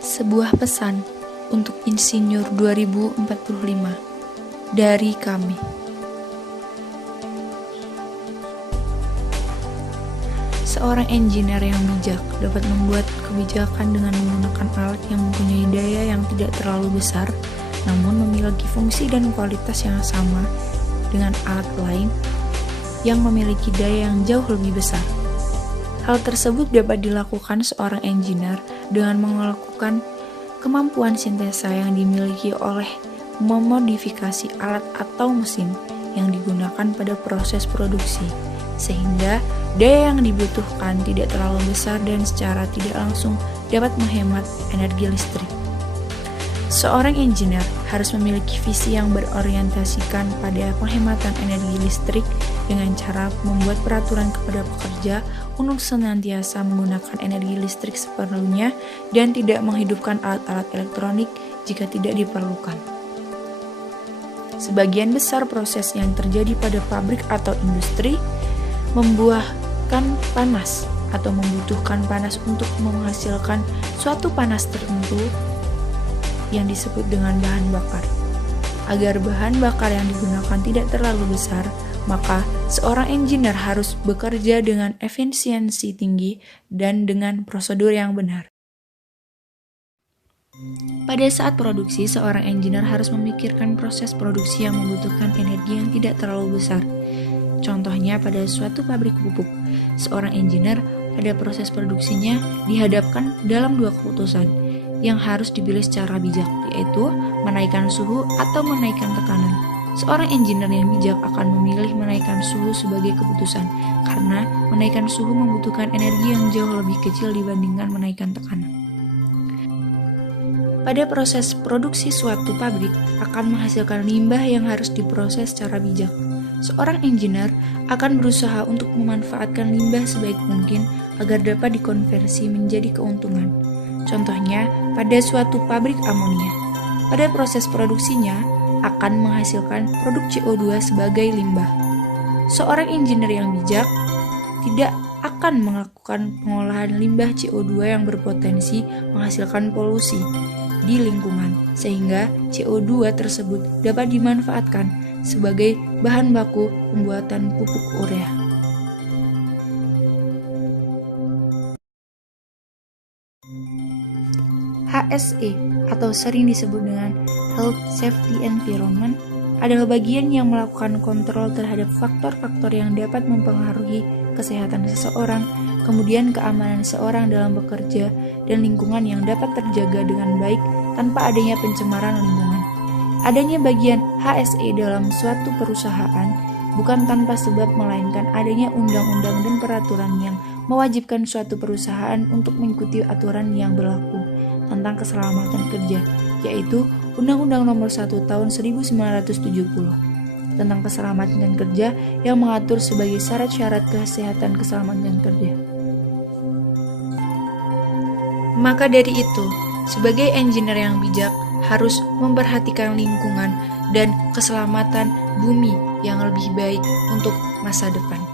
Sebuah pesan untuk Insinyur 2045 dari kami. Seorang engineer yang bijak dapat membuat kebijakan dengan menggunakan alat yang mempunyai daya yang tidak terlalu besar, namun memiliki fungsi dan kualitas yang sama dengan alat lain yang memiliki daya yang jauh lebih besar. Hal tersebut dapat dilakukan seorang engineer dengan melakukan kemampuan sintesa yang dimiliki oleh memodifikasi alat atau mesin yang digunakan pada proses produksi, sehingga daya yang dibutuhkan tidak terlalu besar dan secara tidak langsung dapat menghemat energi listrik. Seorang engineer harus memiliki visi yang berorientasikan pada penghematan energi listrik dengan cara membuat peraturan kepada pekerja untuk senantiasa menggunakan energi listrik seperlunya dan tidak menghidupkan alat-alat elektronik jika tidak diperlukan. Sebagian besar proses yang terjadi pada pabrik atau industri membuahkan panas atau membutuhkan panas untuk menghasilkan suatu panas tertentu yang disebut dengan bahan bakar. Agar bahan bakar yang digunakan tidak terlalu besar, maka seorang engineer harus bekerja dengan efisiensi tinggi dan dengan prosedur yang benar. Pada saat produksi, seorang engineer harus memikirkan proses produksi yang membutuhkan energi yang tidak terlalu besar. Contohnya pada suatu pabrik pupuk, seorang engineer pada proses produksinya dihadapkan dalam dua keputusan yang harus dipilih secara bijak, yaitu menaikkan suhu atau menaikkan tekanan. Seorang engineer yang bijak akan memilih menaikkan suhu sebagai keputusan, karena menaikkan suhu membutuhkan energi yang jauh lebih kecil dibandingkan menaikkan tekanan. Pada proses produksi suatu pabrik akan menghasilkan limbah yang harus diproses secara bijak. Seorang engineer akan berusaha untuk memanfaatkan limbah sebaik mungkin agar dapat dikonversi menjadi keuntungan. Contohnya, pada suatu pabrik amonia, pada proses produksinya akan menghasilkan produk CO2 sebagai limbah. Seorang engineer yang bijak tidak akan melakukan pengolahan limbah CO2 yang berpotensi menghasilkan polusi di lingkungan, sehingga CO2 tersebut dapat dimanfaatkan sebagai bahan baku pembuatan pupuk urea. HSE atau sering disebut dengan Health, Safety, Environment adalah bagian yang melakukan kontrol terhadap faktor-faktor yang dapat mempengaruhi kesehatan seseorang, kemudian keamanan seseorang dalam bekerja, dan lingkungan yang dapat terjaga dengan baik tanpa adanya pencemaran lingkungan. Adanya bagian HSE dalam suatu perusahaan bukan tanpa sebab, melainkan adanya undang-undang dan peraturan yang mewajibkan suatu perusahaan untuk mengikuti aturan yang berlaku tentang keselamatan kerja, yaitu Undang-Undang Nomor 1 Tahun 1970 tentang keselamatan kerja yang mengatur sebagai syarat-syarat kesehatan keselamatan kerja. Maka dari itu, sebagai engineer yang bijak harus memperhatikan lingkungan dan keselamatan bumi yang lebih baik untuk masa depan.